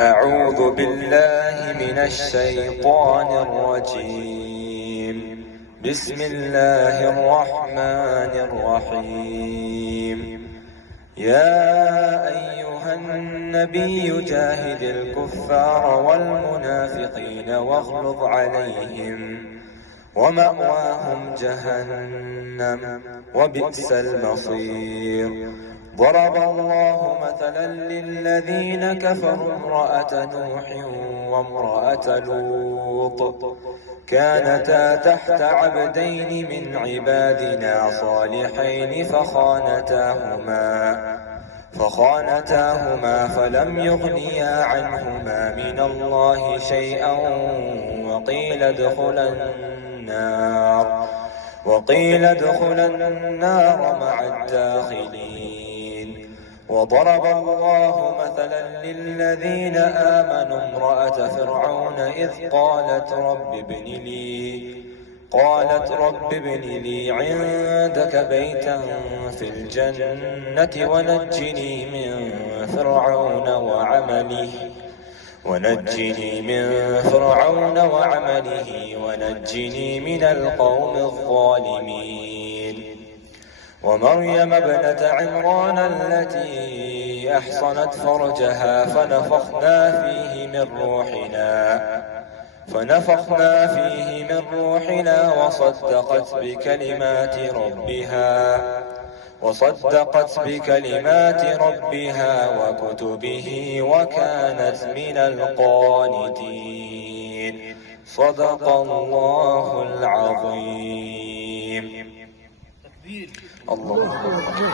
أعوذ بالله من الشيطان الرجيم. بسم الله الرحمن الرحيم. يا أيها النبي جاهد الكفار والمنافقين واغلظ عليهم ومأواهم جهنم وبئس المصير. ضرب الله مثلا للذين كفروا امرأة نوح وامرأة لوط كانتا تحت عبدين من عبادنا صالحين فخانتاهما فلم يغنيا عنهما من الله شيئا وقيل ادخلا النار مع الداخلين. وضرب الله مثلا للذين آمنوا امرأة فرعون إذ قالت رب ابن لي عندك بيتا في الجنة ونجني من فرعون وعمله ونجني من القوم الظالمين. ومريم ابنة عمران التي أحصنت فرجها فنفخنا فيه من روحنا وصدقت بكلمات ربها وكتبه وكانت من القانتين. صدق الله العظيم. الله أكبر.